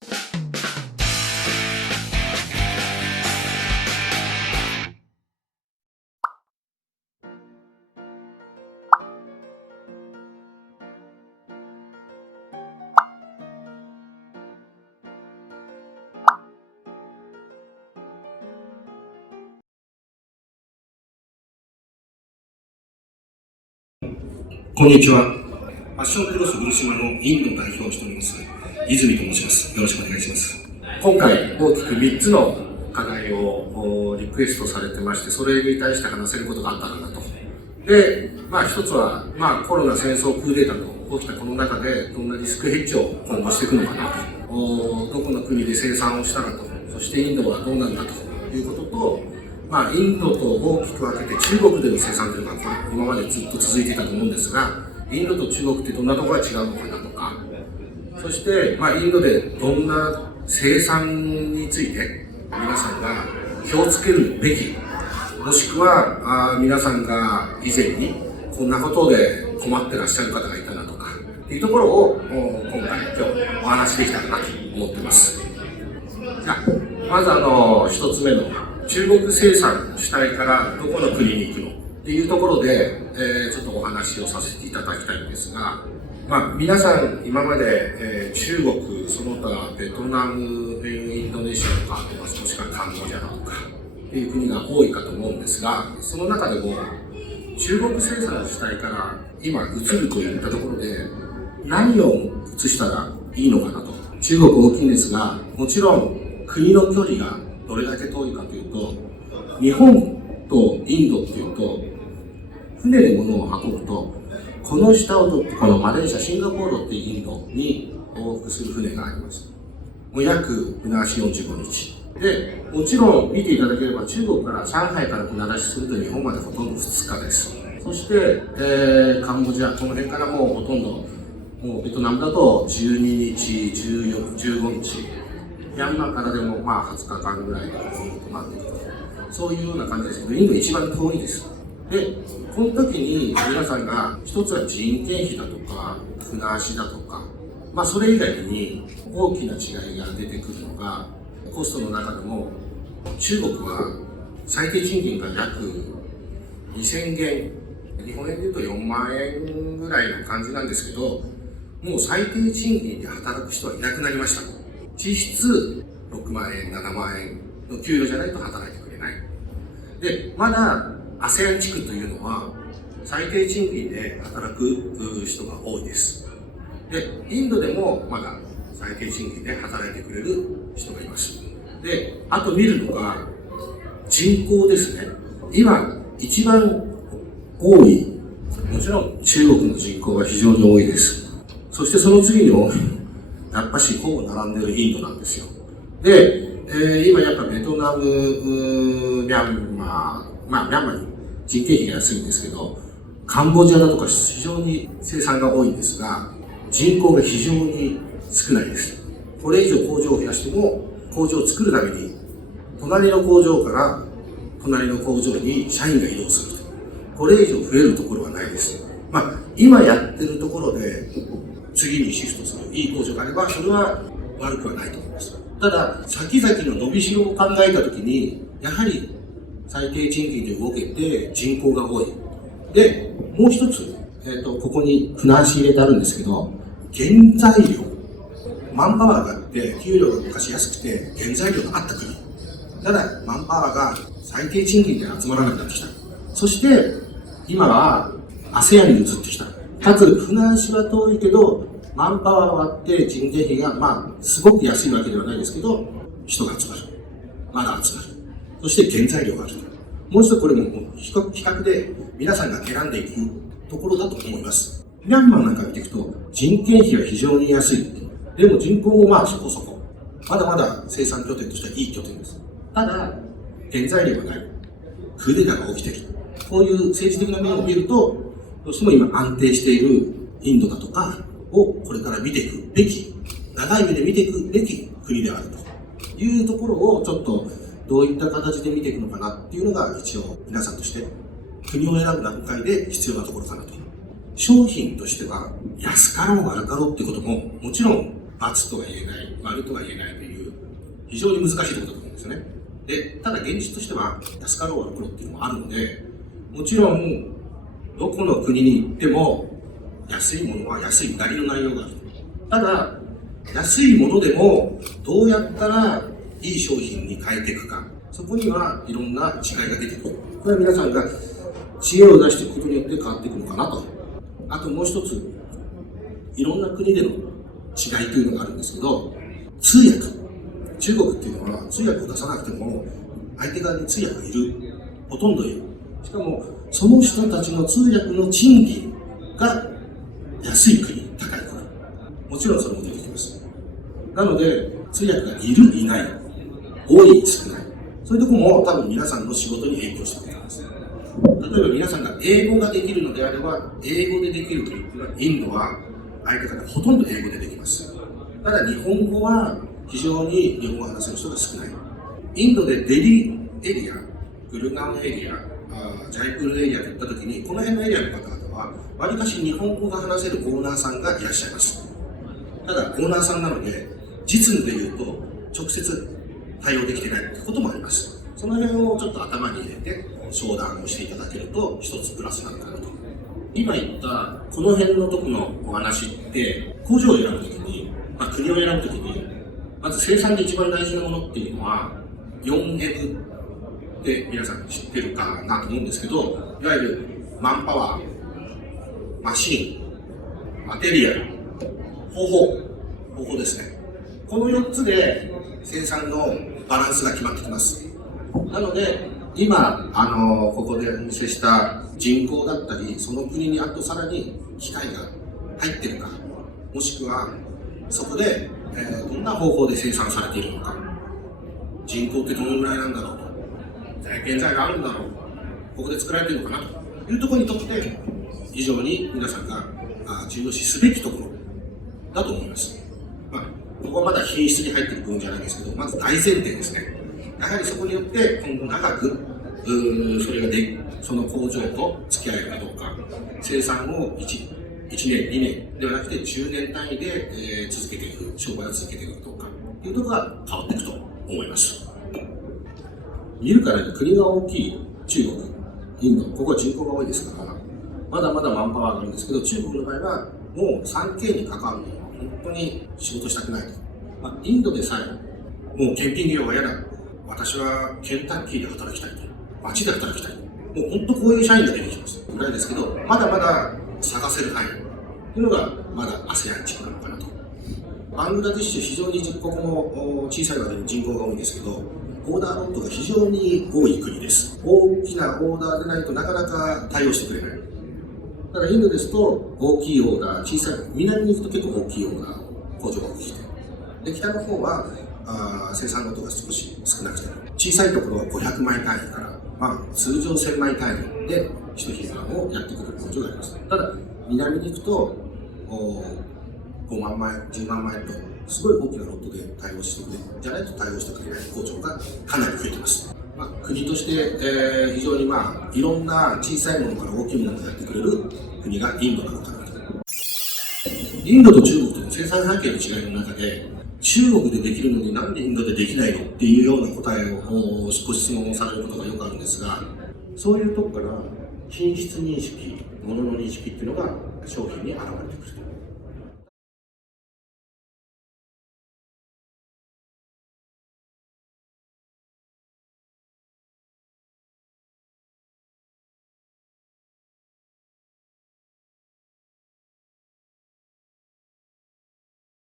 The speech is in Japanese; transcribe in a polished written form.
こんにちは。ファッションクロス漆島のインド代表をしております泉と申します。よろしくお願いします。今回大きく3つの課題をリクエストされてまして、それに対して話せることがあったらなと。で、一つは、コロナ、戦争、クーデターと起きたこの中でどんなリスクヘッジを今後していくのかなと。どこの国で生産をしたらと。そしてインドはどうなんだということと、インドと大きく分けて中国での生産というのが今までずっと続いていたと思うんですが、インドと中国ってどんなところが違うのかなとか、そして、インドでどんな生産について皆さんが気をつけるべき、もしくは皆さんが以前にこんなことで困ってらっしゃる方がいたなとかっていうところを今日お話しできたらなと思っています。じゃあまず一つ目の中国生産主体からどこの国に行くのっていうところで、ちょっとお話をさせていただきたいんですが、皆さん今まで、中国、その他ベトナム、インドネシアとか、もしくはカンボジアだとかっていう国が多いかと思うんですが、その中でも中国生産主体から今移るといったところで何を移したらいいのかなと。中国大きいんですが、もちろん国の距離がどれだけ遠いかというと、日本とインドっていうと、船で物を運ぶと、この下を取って、このマレーシア、シンガポールっていうインドに往復する船があります。もう約船足45日。で、もちろん見ていただければ、中国から上海から船出しすると日本までほとんど2日です。そして、カンボジア、この辺からもうほとんど、もうベトナムだと12日、15日。ミャンマーからでも20日間ぐらいで待っていくと。そういうような感じですけど、インド一番遠いです。で、この時に皆さんが一つは人件費だとか、船足だとか、それ以外に大きな違いが出てくるのが、コストの中でも中国は最低賃金が約2000元、日本円で言うと4万円ぐらいの感じなんですけど、もう最低賃金で働く人はいなくなりました。実質6万円、7万円の給料じゃないと働いてくれない。で、まだ ASEAN 地区というのは最低賃金で働く人が多いです。で、インドでもまだ最低賃金で働いてくれる人がいます。で、あと見るのが人口ですね。今一番多い、もちろん中国の人口が非常に多いです。そしてその次にもやっぱしほぼ並んでるインドなんですよ。で、今やっぱベトナム、ミャンマー、ミャンマーに人件費が安いんですけど、カンボジアだとか非常に生産が多いんですが、人口が非常に少ないです。これ以上工場を増やしても、工場を作るために、隣の工場から隣の工場に社員が移動すると。これ以上増えるところはないです。今やってるところで、次にシフトするいい工場があれば、それは悪くはないと思います。ただ、先々の伸びしろを考えたときに、やはり最低賃金で動けて人口が多い。で、もう一つ、ここに船足入れてあるんですけど、原材料、マンパワーがあって、給料が昔安くて原材料があった国。ただ、マンパワーが最低賃金で集まらなくなってきた。そして、今は ASEAN に移ってきた。かつ、船足は遠いけど、マンパワーはあって人件費がすごく安いわけではないですけど、人が集まる。まだ集まる。そして原材料がある。もう一度これも比較で皆さんが選んでいくところだと思います。ミャンマーなんか見ていくと人件費は非常に安い。でも人口もそこそこ。まだまだ生産拠点としてはいい拠点です。ただ、原材料がない。クーデターが起きている。こういう政治的な面を見ると、どうしても今安定しているインドだとかをこれから見ていくべき、長い目で見ていくべき国であるというところをちょっとどういった形で見ていくのかなっていうのが一応皆さんとして国を選ぶ段階で必要なところかなと。商品としては安かろう悪かろうっていうことももちろん×とは言えない、丸とは言えないという、非常に難しいところだと思うんですよね。で、ただ現実としては、安かろう悪かろうっていうのもあるので、もちろん、どこの国に行っても、安いものは安いなりの内容がある。ただ、安いものでも、どうやったらいい商品に変えていくか。そこにはいろんな違いが出てくる。これは皆さんが知恵を出していくことによって変わっていくのかなと。あともう一つ、いろんな国での違いというのがあるんですけど、通訳。中国っていうのは通訳を出さなくても、相手側に通訳がいる。ほとんどいる。しかも、その人たちの通訳の賃金が安い国、高い国。もちろんそれも出てきます。なので、通訳がいる、いない、多い、少ない。そういうところも多分皆さんの仕事に影響してくるんです。例えば皆さんが英語ができるのであれば、英語でできる国っていうのは、インドは相手方ほとんど英語でできます。ただ日本語は非常に日本語を話せる人が少ない。インドでデリエリア、グルガンエリア、ジャイプールエリアといったときに、この辺のエリアの方々は、わりかし日本語が話せるオーナーさんがいらっしゃいます。ただ、オーナーさんなので、実務で言うと、直接対応できてないということもあります。その辺をちょっと頭に入れて、商談をしていただけると、一つプラスなのかなと。今言った、この辺のとこのお話って、工場を選ぶときに、国を選ぶときに、まず生産で一番大事なものっていうのは、4M って皆さん知ってるかなと思うんですけど、いわゆるマンパワー、マシン、マテリアル、方法ですね。この4つで生産のバランスが決まってきます。なので、今、ここでお見せした人口だったり、その国にあとさらに機械が入ってるか、もしくはそこで、どんな方法で生産されているのか、人口ってどのぐらいなんだろうと、現在があるんだろう、ここで作られているのかなというところにとって、非常に皆さんが重要視すべきところだと思います。ここはまだ品質に入っている部分じゃないですけど、まず大前提ですね。やはりそこによって今後長くそれがその工場と付き合えるかどうか、生産を1年、2年ではなくて10年単位で、続けていく、商売を続けていくかどうかというところが変わっていくと思います。見るからに国が大きい中国、インド、ここは人口が多いですから、まだまだマンパワーがあるんですけど、中国の場合はもう 3K に関わるのは本当に仕事したくないと。インドでさえ、もう検品業は嫌だ。私はケンタッキーで働きたいと。街で働きたい。もう本当こういう社員が出てきますぐらいですけど、まだまだ探せる範囲というのがまだ ASEAN 地区なのかなと。バングラデシュ非常にここも小さい割に人口が多いんですけど、オーダーロットが非常に多い国です。大きなオーダーでないとなかなか対応してくれない。ただインドですと大きいオーダー、小さい、南に行くと結構大きいオーダー、工場が起きて。で、北の方は生産ロットが少し少なくて、小さいところは500枚単位から、通常1000枚単位で一品をやってくる工場があります。ただ、南に行くと5万枚、10万枚と、すごい大きなロットで対応してくれる。じゃないと対応してくれない工場がかなり増えています。国として、非常にいろんな小さいものから大きいものをやってくれる国がインドなのかなと。インドと中国との生産背景の違いの中で、中国でできるのになんでインドでできないのっていうような答えをご質問されることがよくあるんですが、そういうとこから品質認識、物の認識っていうのが商品に現れてくると。